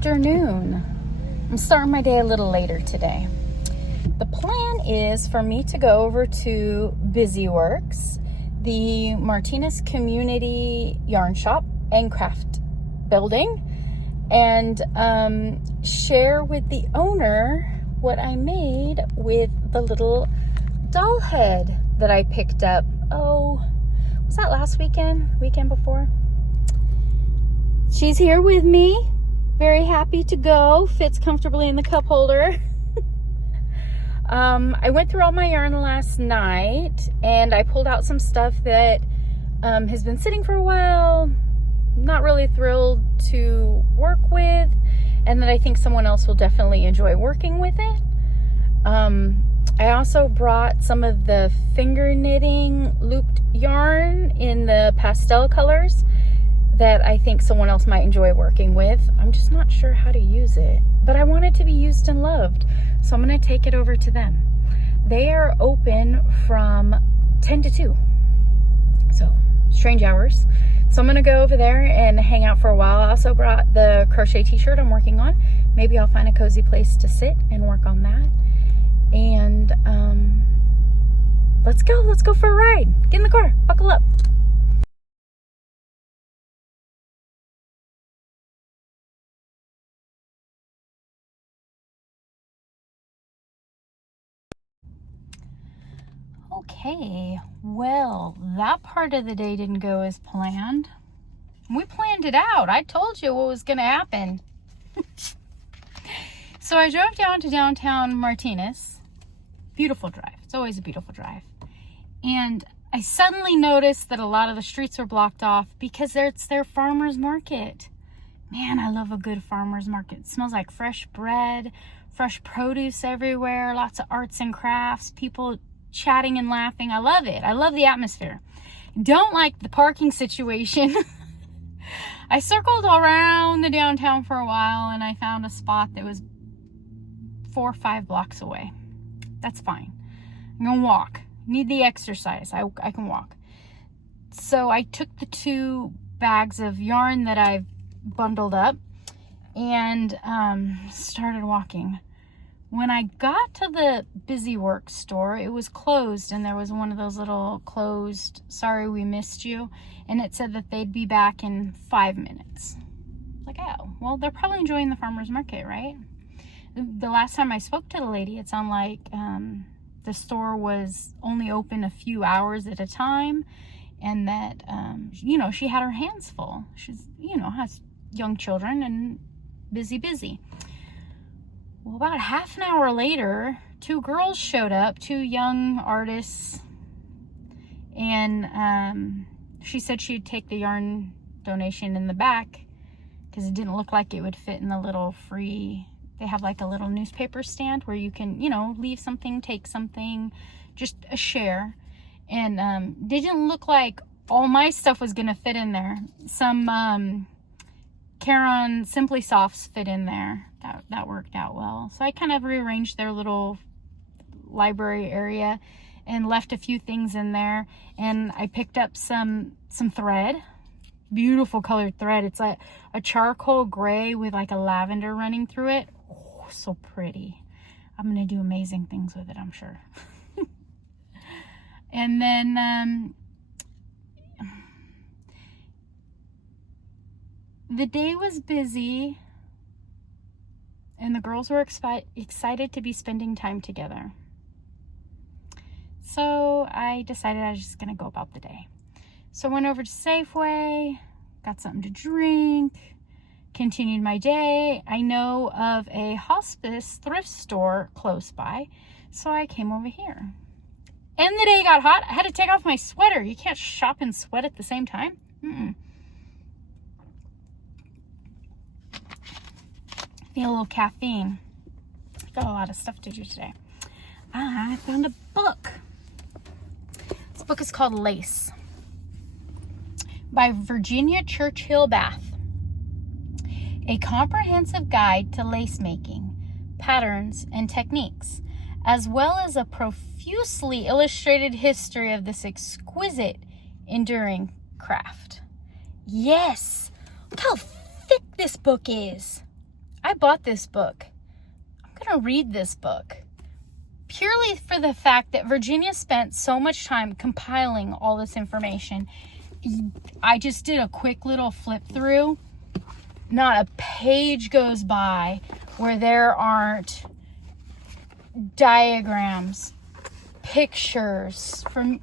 afternoon. I'm starting my day a little later today. The plan is for me to go over to BusyWorks, the Martinez Community Yarn Shop and Craft Building, and share with the owner what I made with the little doll head that I picked up. Oh, was that last weekend before? She's here with me, very happy to go, fits comfortably in the cup holder. I went through all my yarn last night and I pulled out some stuff that has been sitting for a while, not really thrilled to work with, and that I think someone else will definitely enjoy working with it. I also brought some of the finger knitting looped yarn in the pastel colors that I think someone else might enjoy working with. I'm just not sure how to use it, but I want it to be used and loved, so I'm going to take it over to them. They are open from 10 to 2, so strange hours. So I'm going to go over there and hang out for a while. I also brought the crochet t-shirt I'm working on. Maybe I'll find a cozy place to sit and work on that. And let's go for a ride. Get in the car, buckle up. Okay, well, that part of the day didn't go as planned. We planned it out. I told you what was going to happen. So I drove down to downtown Martinez. Beautiful drive. It's always a beautiful drive. And I suddenly noticed that a lot of the streets were blocked off because it's their farmer's market. Man, I love a good farmer's market. It smells like fresh bread, fresh produce everywhere, lots of arts and crafts, people chatting and laughing. I love it. I love the atmosphere. Don't like the parking situation. I circled around the downtown for a while and I found a spot that was 4 or 5 blocks away. That's fine. I'm gonna walk. Need the exercise. I can walk. So I took the 2 bags of yarn that I've bundled up and started walking. When I got to the BusyWorks store, it was closed and there was one of those little closed, sorry we missed you, and it said that they'd be back in 5 minutes. Like, oh, well, they're probably enjoying the farmer's market, right? The last time I spoke to the lady, it sounded like the store was only open a few hours at a time, and that, she had her hands full. She's, has young children and busy. Well, about half an hour later, 2 girls showed up, 2 young artists, and she said she'd take the yarn donation in the back because it didn't look like it would fit in the little free, they have like a little newspaper stand where you can, leave something, take something, just a share. And didn't look like all my stuff was going to fit in there. Some Caron Simply Softs fit in there. That worked out well. So I kind of rearranged their little library area and left a few things in there. And I picked up some thread, beautiful colored thread. It's like a charcoal gray with like a lavender running through it. Oh, so pretty. I'm going to do amazing things with it, I'm sure. And then the day was busy. And the girls were excited to be spending time together. So I decided I was just going to go about the day. So I went over to Safeway, got something to drink, continued my day. I know of a hospice thrift store close by, so I came over here. And the day got hot. I had to take off my sweater. You can't shop and sweat at the same time. Need a little caffeine. Got a lot of stuff to do today. I found a book. This book is called Lace by Virginia Churchill Bath. A comprehensive guide to lace making, patterns, and techniques, as well as a profusely illustrated history of this exquisite, enduring craft. Yes! Look how thick this book is. I bought this book. I'm going to read this book purely for the fact that Virginia spent so much time compiling all this information. I just did a quick little flip through. Not a page goes by where there aren't diagrams, pictures from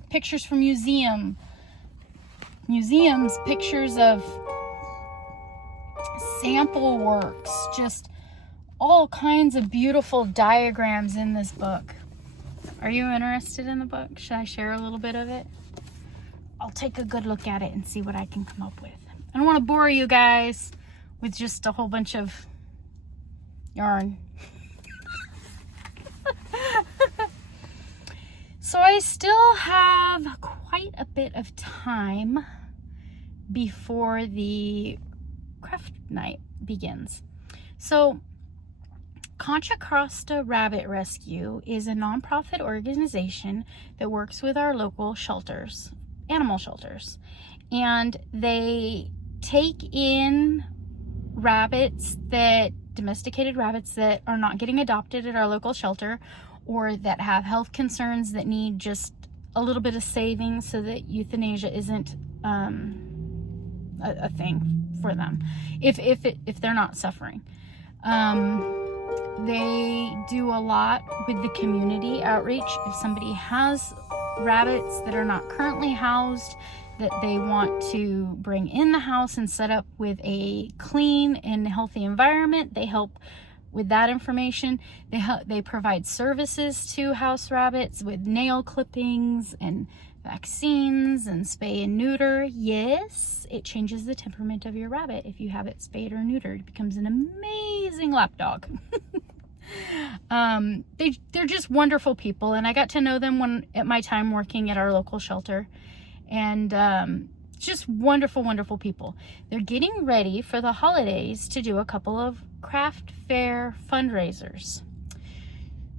museums, pictures of sample works, just all kinds of beautiful diagrams in this book. Are you interested in the book? Should I share a little bit of it? I'll take a good look at it and see what I can come up with. I don't want to bore you guys with just a whole bunch of yarn. So I still have quite a bit of time before the craft night begins. So Contra Costa Rabbit Rescue is a nonprofit organization that works with our local shelters, animal shelters, and they take in domesticated rabbits that are not getting adopted at our local shelter, or that have health concerns that need just a little bit of saving so that euthanasia isn't a thing for them if they're not suffering. They do a lot with the community outreach. If somebody has rabbits that are not currently housed that they want to bring in the house and set up with a clean and healthy environment, they help with that information. They provide services to house rabbits with nail clippings and vaccines and spay and neuter. Yes, it changes the temperament of your rabbit if you have it spayed or neutered. It becomes an amazing lapdog. They're just wonderful people, and I got to know them at my time working at our local shelter, and just wonderful people. They're getting ready for the holidays to do a couple of craft fair fundraisers,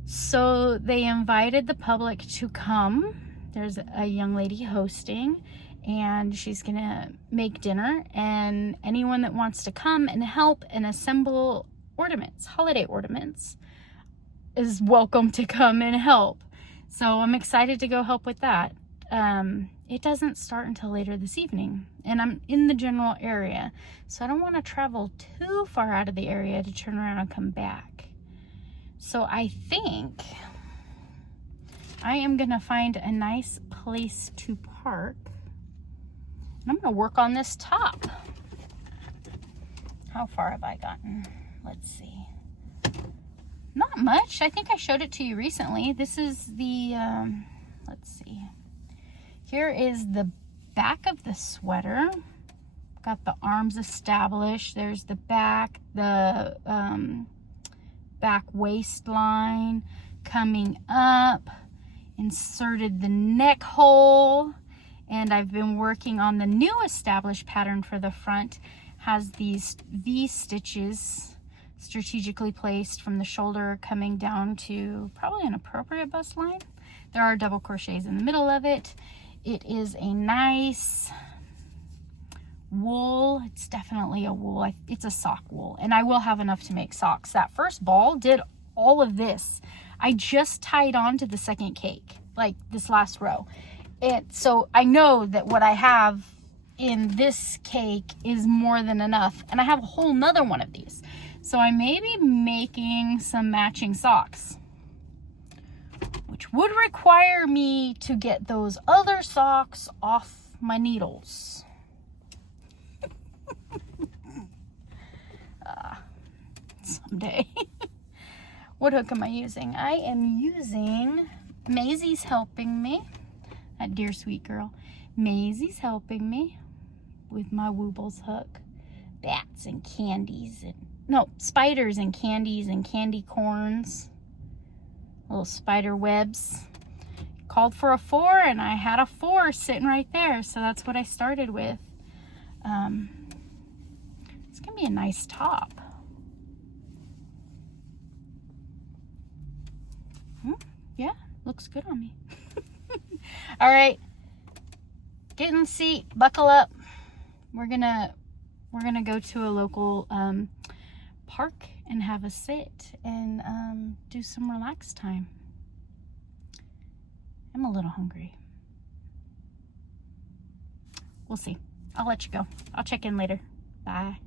so they invited the public to come. There's a young lady hosting, and she's gonna make dinner, and anyone that wants to come and help and assemble ornaments, holiday ornaments, is welcome to come and help. So I'm excited to go help with that. It doesn't start until later this evening, and I'm in the general area, so I don't want to travel too far out of the area to turn around and come back. So I think I am gonna find a nice place to park, and I'm gonna work on this top. How far have I gotten? Let's see. Not much. I think I showed it to you recently. This is the, let's see. Here is the back of the sweater. Got the arms established. There's the back, the back waistline coming up. Inserted the neck hole. And I've been working on the new established pattern for the front. Has these V stitches strategically placed from the shoulder coming down to probably an appropriate bust line. There are double crochets in the middle of it. It is a nice wool. It's definitely a wool. It's a sock wool, and I will have enough to make socks. That first ball did all of this. I just tied on to the second cake, like this last row. So I know that what I have in this cake is more than enough, and I have a whole nother one of these. So I may be making some matching socks, which would require me to get those other socks off my needles. Someday. What hook am I using? I am using, Maisie's helping me, that dear sweet girl. Maisie's helping me with my Woobles hook. Bats and candies and, no, spiders and candies and candy corns. Little spider webs. Called for a 4, and I had a 4 sitting right there, so that's what I started with. It's gonna be a nice top. Yeah, looks good on me. All right, get in the seat, buckle up. We're gonna go to a local park and have a sit and do some relaxed time. I'm a little hungry. We'll see. I'll let you go. I'll check in later. Bye.